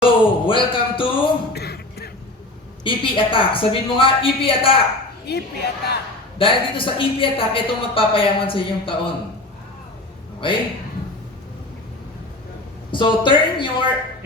So, welcome to EP Attack. Sabihin mo nga, EP Attack. EP Attack. Dahil dito sa EP Attack, itong magpapayaman sa inyong taon. Okay? So, turn your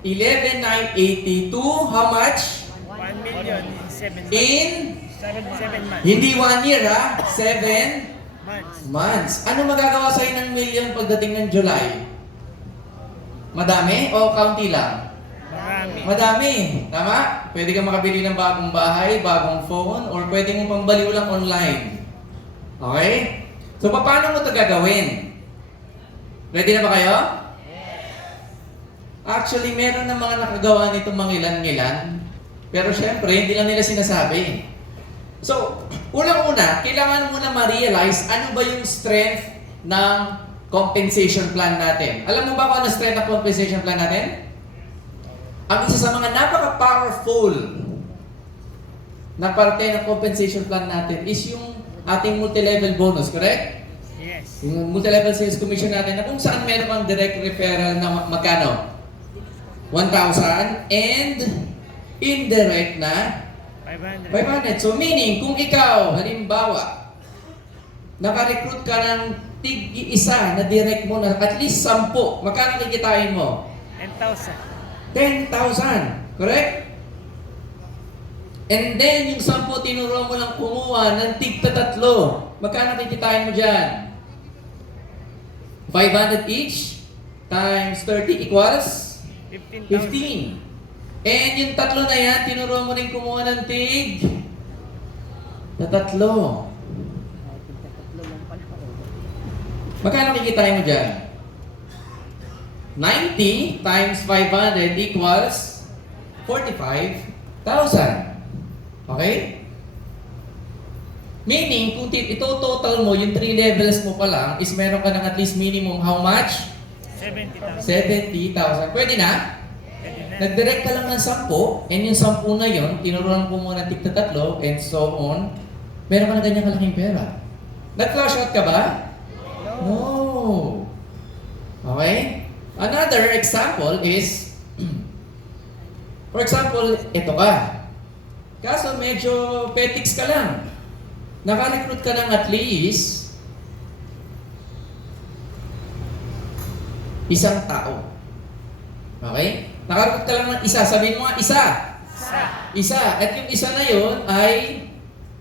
11,980 to how much? 1 million in 7 months. In? 7 months. Hindi 1 year ha? 7 months. months. Ano magagawa sa'yo ng million pagdating ng July? Madami o kaunti lang? Marami. Madami. Tama? Pwede kang makabili ng bagong bahay, bagong phone, or pwede mong pambaliw lang online. Okay? So, paano mo ito gagawin? Ready na ba kayo? Actually, meron na mga nakagawa nito mangilan-ngilan. Pero syempre, hindi lang nila sinasabi. So, unang-una, kailangan mo na ma-realize ano ba yung strength ng compensation plan natin. Alam mo ba kung ano strength ng compensation plan natin? Ang isa sa mga napaka-powerful na parte ng compensation plan natin is yung ating multi-level bonus, correct? Yes. Yung multi-level sales commission natin na kung saan meron kang direct referral na magkano? 1,000 and indirect na 500. 500. So meaning, kung ikaw, halimbawa, naka-recruit ka ng tig-isa na direct mo na at least 10, magkano kikitain mo? 10,000. 10,000. Correct? And then, yung 10, tinuro mo lang kumuha ng tig-3. Magkano kikitain mo dyan? 500 each times 30 equals 15,000. 15. And yung 3 na yan, tinuro mo rin kumuha ng tig na 3. Magkano kikitain mo dyan? 90 times 500 equals 45,000. Okay? Meaning, kung ito total mo, yung 3 levels mo pa lang, is meron ka ng at least minimum how much? 70,000. 70,000. Pwede na? Pwede na. Nag-direct ka lang ng 10, and yung 10 na yun, tinuruan ko muna ng tig-3, and so on, meron ka na ganyang kalaking pera. Nag-flash out ka ba? No. Okay? Another example is, for example, ito ka. Kaso medyo petics ka lang. Naka-recruit ka ng at least isang tao. Okay? Naka-recruit ka lang ng isa. Sabihin mo nga, isa. Isa. At yung isa na yun ay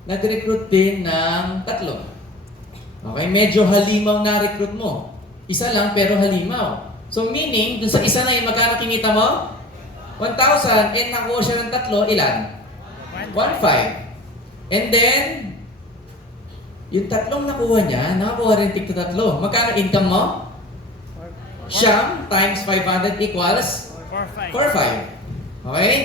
nag-recruit din ng 3. Okay? Medyo halimaw na recruit mo. Isa lang pero halimaw. So meaning, dun sa isa na yun, magkano kinita mo? 1,000. And nakuha siya ng 3, ilan? 1,500. And then, yung 3 nakuha niya, nakakuha rin tig 3. Magkano income mo? Siyam times 500 equals 4,500. 4,500. Okay?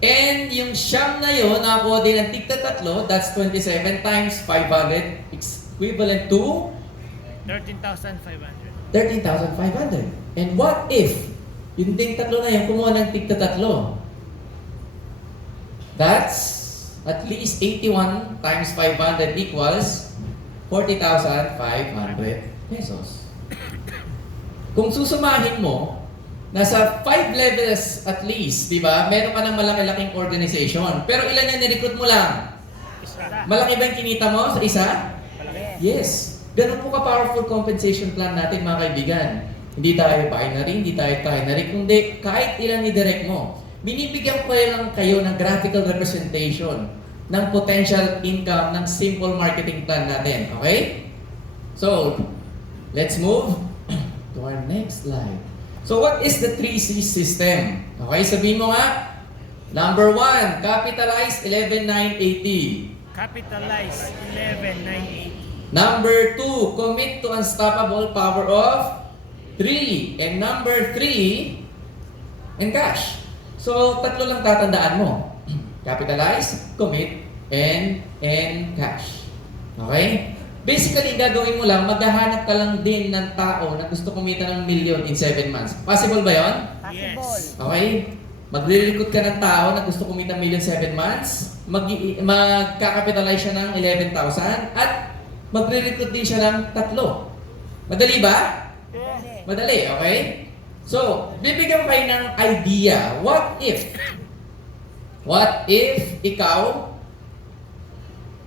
And yung siyam na yun, nakakuha din ng tig 3, that's 27 times 500, equivalent to 13,500. 13,500. And what if, yung ding 3 na yun, kumuha ng tig 3? That's at least 81 times 500 equals 40,500 pesos. Kung susumahin mo, nasa 5 levels at least, di ba? Meron ka ng malaki-laking organization. Pero ilan yung nirecruit mo lang? Isa. Malaki ba yung kinita mo sa isa? Malaki. Yes. Ganun po ka-powerful compensation plan natin, mga kaibigan. Hindi tayo binary, hindi tayo trinary, kundi kahit ilan ni-direct mo. Binibigyan ko lang kayo ng graphical representation ng potential income ng simple marketing plan natin. Okay? So, let's move to our next slide. So, what is the 3C system? Okay, sabihin mo nga. Number 1, capitalize 11,980. Capitalize 11,980. Number 2, commit to unstoppable power of 3. And number 3, encash. So, 3 lang tatandaan mo. Capitalize, commit, and encash. Okay? Basically, gagawin mo lang, maghahanap ka lang din ng tao na gusto kumita ng million in 7 months. Possible ba yon? Yes. Okay? Magre-recruit ka ng tao na gusto kumita ng million 7 months. Magkakapitalize siya ng 11,000 at magre-recruit din siya ng 3. Madali ba? Yes. Madali, okay? So, bibigyan ko kayo ng idea. What if ikaw,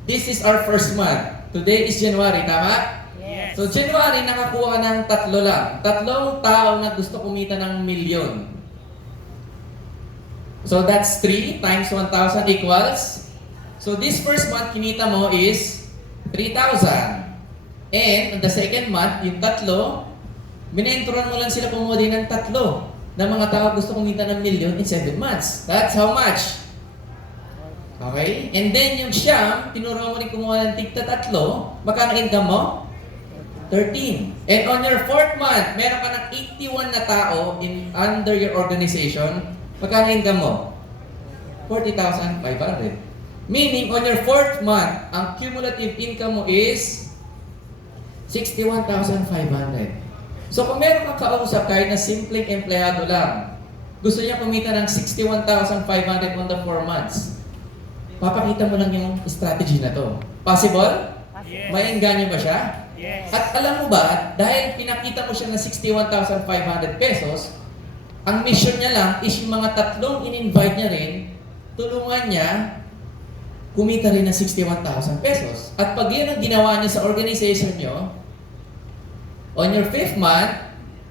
this is our first month. Today is January, tama? Yes. So, January, nakakuha ka ng 3 lang. 3 tao na gusto kumita ng milyon. So, that's 3 times 1,000 equals. So, this first month, kinita mo is 3,000. And, on the second month, yung 3, minenturan mo lang sila pumuha din ng 3 na mga tao gusto kumita ng milyon in 7 months. That's how much? Okay? And then yung siyam, tinuruan mo rin kumuha ng tigta 3, magkano income mo? 13. And on your 4th month, meron ka ng 81 na tao under your organization, magkano income mo? 40,500. Meaning, on your 4th month, ang cumulative income mo is 61,500. So kung meron kang kausap kahit na simpleng empleyado lang, gusto niya kumita ng 61,500 on the 4 months, papakita mo lang yung strategy na to. Possible? Yes. May engganyo ba siya? Yes. At alam mo ba, dahil pinakita mo siya ng 61,500 pesos, ang mission niya lang is yung mga 3 in-invite niya rin, tulungan niya kumita rin ng 61,000 pesos. At pag yan ang ginawa niya sa organization niyo, on your 5th month,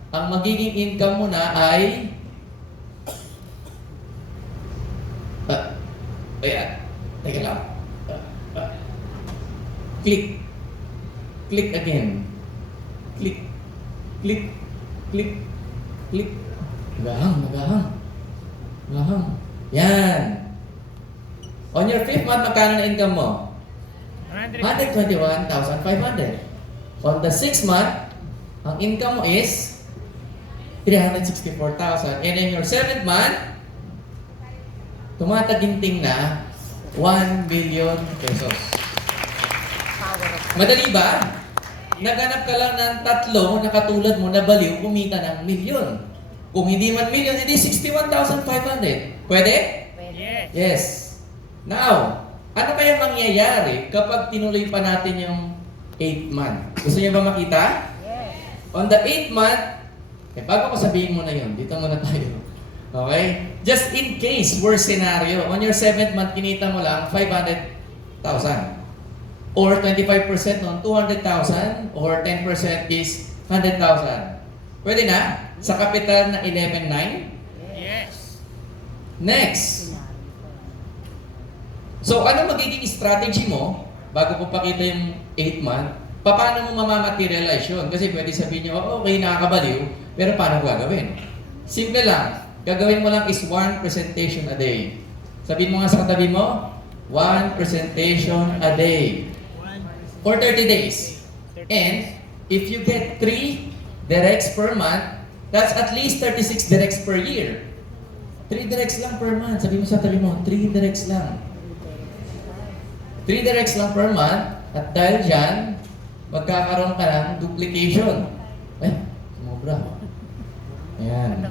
ang magiging income mo na ay ayan. Teka lang. Click. Click again. Click. Click. Click. Click. Nagahang. Yan. On your 5th month, magkano na income mo? 121,500. On the 6th month, ang income mo is 364,000. And in your 7th month, tumataginting na 1 million pesos. Madali ba? Naghanap ka lang ng 3 na katulad mo na baliw kumita ng milyon. Kung hindi man milyon, hindi 61,500. Pwede? Yes. Yes. Now, ano kaya mangyayari kapag tinuloy pa natin yung 8th month? Gusto niyo ba makita? Yes. On the 8th month, bago ko sabihin mo na yun, dito muna tayo. Okay? Just in case, worst scenario, on your 7th month, kinita mo lang 500,000. Or 25% nun, 200,000. Or 10% is 100,000. Pwede na? Sa kapital na 11,900? Yes. Next. So, ano magiging strategy mo bago ko pakita yung 8th month? Paano mo mamamaterialize yun? Kasi pwede sabihin nyo, oh, okay, nakakabaliw, pero paano gagawin? Simple lang. Gagawin mo lang is 1 presentation a day. Sabihin mo nga sa katabi mo, 1 presentation a day. For 30 days. And, if you get 3 directs per month, that's at least 36 directs per year. 3 directs lang per month. Sabi mo sa tabi mo, 3 directs lang. 3 directs lang per month, at dahil dyan, magkakaroon ka ng duplication. Sumobra. Ayan.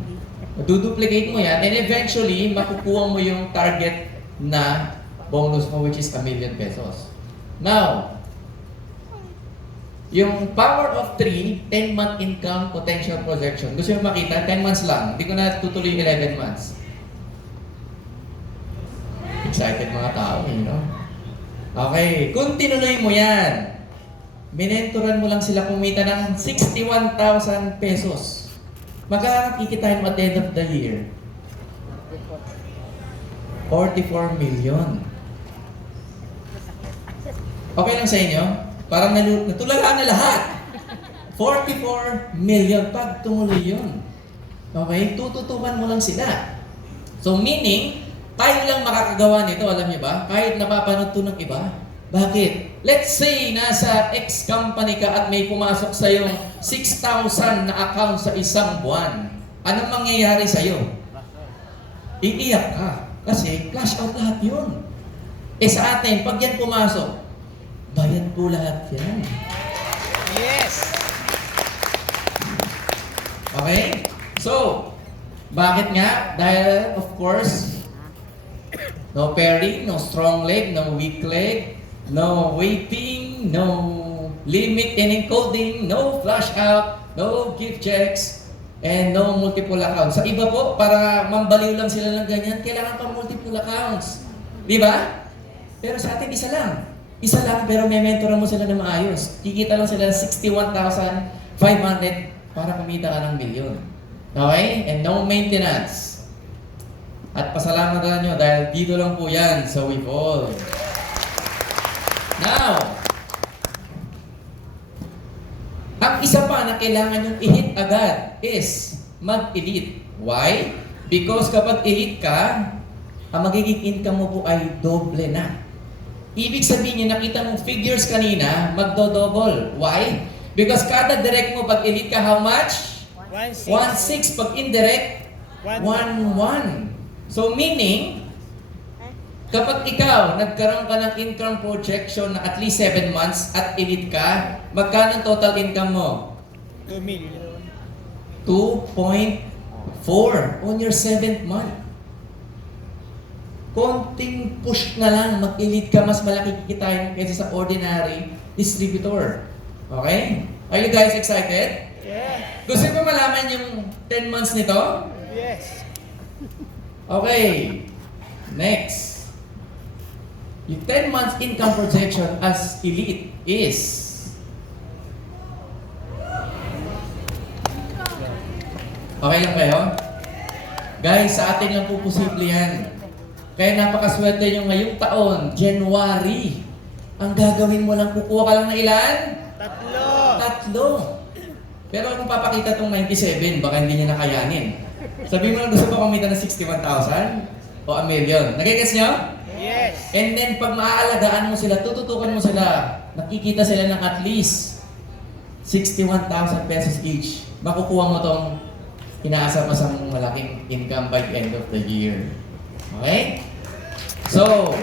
Duduplicate mo yan, and eventually, makukuha mo yung target na bonus mo, which is 1 million pesos. Now, yung power of 3, 10-month income potential projection. Gusto nyo makita? 10 months lang. Hindi ko na tutuloy yung 11 months. Excited mga tao, you know? Okay, kung tinuloy mo yan, minenturan mo lang sila kumita ng 61,000 pesos. Magkakakikitain mo at the end of the year. 44 million. Okay lang sa inyo? Parang natulala na lahat. 44 million pag tumuloy yun. Okay? Tututukan mo lang sila. So meaning, tayo lang makakagawa nito, alam niyo ba? Kahit napapanood to ng iba. Bakit? Let's say, nasa X company ka at may pumasok sa yung 6,000 na account sa isang buwan. Anong mangyayari sa'yo? Iiyak ka. Kasi flash out lahat yun. Sa atin, pag yan pumasok, bayad po lahat yan. Yes. Okay? So, bakit nga? Dahil, of course, no pairing, no strong leg, no weak leg, no waiting, no limit in encoding, no flash out, no gift checks. And no multiple accounts. Sa iba po, para mambaliw lang sila ng ganyan, kailangan pa multiple accounts. Di ba? Pero sa atin, isa lang. Isa lang, pero may mentoran mo sila na maayos. Kikita lang sila ng 61,500 para kumita ka ng milyon. Okay? And no maintenance. At pasalamatan nyo dahil dito lang po yan sa Wevolve. Now, ang isa pa na kailangan yung i-hit agad is mag-elite. Why? Because kapag elite ka, ang magiging income mo po ay doble na. Ibig sabihin niya, nakita mong figures kanina, magdo-double. Why? Because kada direct mo pag elite ka, how much? 1.6. Pag indirect, 1.1. So meaning, kapag ikaw nagkaroon ka ng income projection na at least 7 months at elite ka, magkano ang total income mo? 2 million. 2.4 on your 7th month. Konting push na lang, mag-elite ka, mas malaki kikitain kaysa sa ordinary distributor. Okay? Are you guys excited? Yeah. Gusto mo malaman yung 10 months nito? Yes. Okay. Next. Yung 10 months income projection as elite is okay lang kayo? Guys, sa atin lang po posible yan. Kaya napakaswerte nyo ngayong taon, January. Ang gagawin mo lang, kukuha ka lang ng ilan? 3. Pero kung papakita tong 97, baka hindi niya nakayanin. Sabi mo lang gusto pa kumita ng 61,000 o 1 million. Nagigets nyo? Yes. And then pag maaalagaan mo sila, tututukan mo sila, nakikita sila ng at least 61,000 pesos each. Makukuha mo tong inaasam-asam malaking income by the end of the year. Okay? So,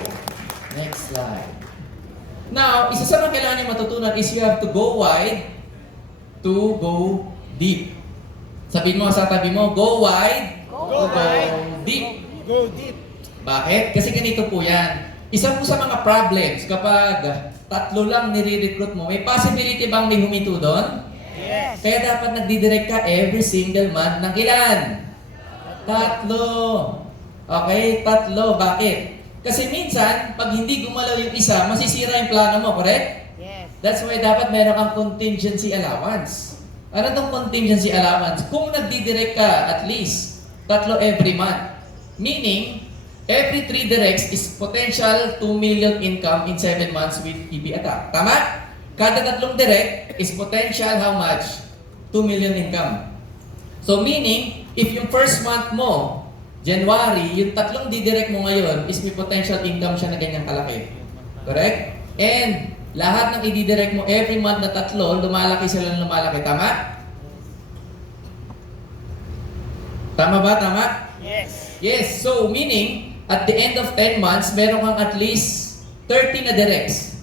next slide. Now, isa sa mga kailangan niyo matutunan is you have to go wide to go deep. Sabihin mo sa tabi mo, go wide, Go wide. deep. Go deep. Bakit? Kasi ganito po yan. Isa po sa mga problems kapag 3 lang nire-recruit mo, may possibility bang may huminto doon? Yes. Kaya dapat nagdidirect ka every single month ng ilan? 3. Okay, 3. Bakit? Kasi minsan, pag hindi gumalaw yung isa, masisira yung plano mo, correct? Yes. That's why dapat meron kang contingency allowance. Ano tong contingency allowance? Kung nagdidirect ka at least 3 every month, meaning, every 3 directs is potential 2 million income in 7 months with TB attack. Tama? Kada 3 direct is potential how much? 2 million income. So meaning, if yung first month mo, January, yung 3 didirect mo ngayon is may potential income siya na ganyang kalaki. Correct? And lahat ng i-direct mo every month na 3, lumalaki sila ng lumalaki. Tama? Tama ba? Tama? Yes. Yes. So meaning, at the end of 10 months, meron kang at least 30 na directs.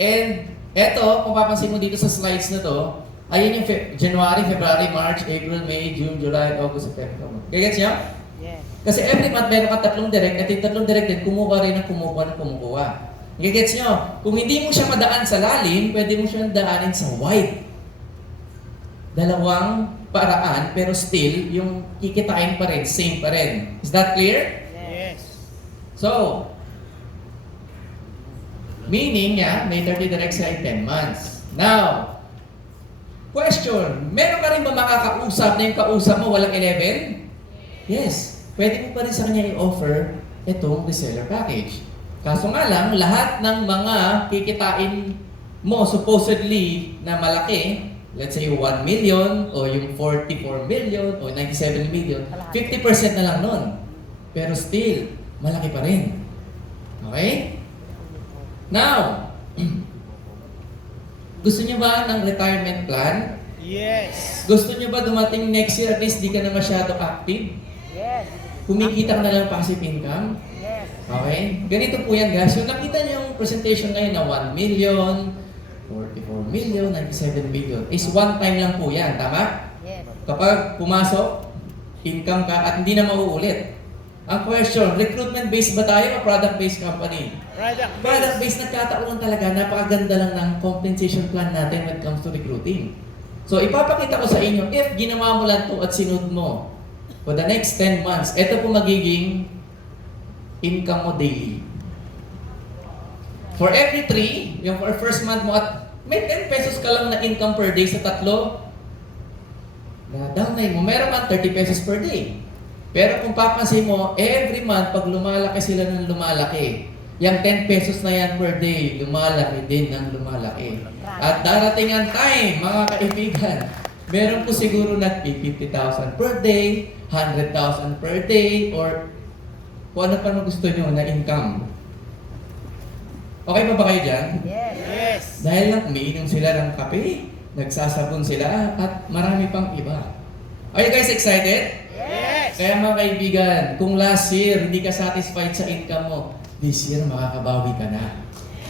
And eto, kung papansin mo dito sa slides na to, ayun yung January, February, March, April, May, June, July, August, September. Gagets niyo? Yes. Kasi every month meron kang 3 direct, at yung 3 direct din, kumukuha rin ng kumukuha. Gagets niyo? Kung hindi mo siya madaan sa lalim, pwede mo siya daanin sa wide. 2 paraan, pero still, yung kikitain pa rin, same pa rin. Is that clear? Yes. So, meaning may 30 directs sa 10 months. Now, question, meron ka rin ba makakausap na yung kausap mo walang 11? Yes. Pwede mo pa rin sa kanya i-offer itong reseller package. Kaso nga lang, lahat ng mga kikitain mo supposedly na malaki, let's say 1 million o yung 44 million o 97 million, 50% na lang nun. Pero still, malaki pa rin. Okay? Now, gusto niyo ba ng retirement plan? Yes. Gusto niyo ba dumating next year at least di ka na masyado active? Yes. Kumikita ka na lang passive income? Yes. Okay? Ganito po yan guys. So nakita niyo yung presentation ngayon na 1 million, 44 million, 97 million. Is one time lang po yan. Tama? Yes. Kapag pumasok, income ka at hindi na mauulit. Ang question, recruitment-based ba tayo o product-based company? Product-based. Product-based, nagkataon talaga, napakaganda lang ng compensation plan natin when it comes to recruiting. So, ipapakita ko sa inyo, if ginawa mo lang to at sinunod mo, for the next 10 months, ito po magiging income mo daily. For every 3, yung for first month mo at may 10 pesos ka lang na income per day sa tatlo, na downline mo, meron kang 30 pesos per day. Pero kung papansin mo, every month, pag lumalaki sila ng lumalaki, yung 10 pesos na yan per day, lumalaki din ng lumalaki. At darating ang time, mga kaibigan, meron po siguro na 50,000 per day, 100,000 per day, or kung ano pa gusto nyo na income. Okay pa ba kayo dyan? Yes. Dahil lang umiinom sila ng kape, nagsasabon sila, at marami pang iba. Are you guys excited? Yes. Kaya mga kaibigan, kung last year hindi ka satisfied sa income mo, this year makakabawi ka na.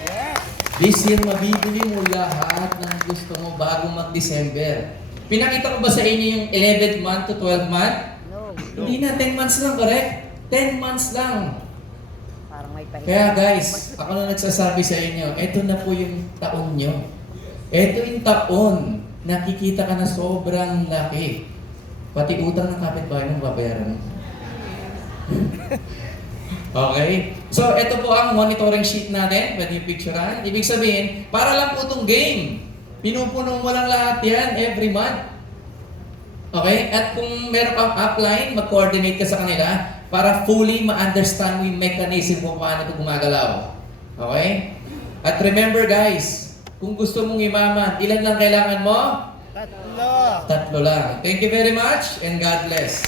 Yes. This year mabibili mo lahat ng gusto mo bago mag-December. Pinakita ko ba sa inyo yung 11th month to 12th month? No. Hindi na, 10 months lang, correct? 10 months lang. Parang may pahinga. Kaya guys, ako na nagsasabi sa inyo, eto na po yung taon nyo. Eto yung taon, nakikita ka na sobrang laki. Pati utang ng kapitbahay mo, babayaran mo. Okay? So, ito po ang monitoring sheet natin. Pwede yung picturean. Ibig sabihin, para lang po itong game. Pinupuno mo lang lahat yan every month. Okay? At kung meron kang upline, mag-coordinate ka sa kanila para fully ma-understand mo yung mechanism kung paano ito gumagalaw. Okay? At remember guys, kung gusto mong imaman, ilan lang kailangan mo? 3. 3 lang. Thank you very much and God bless.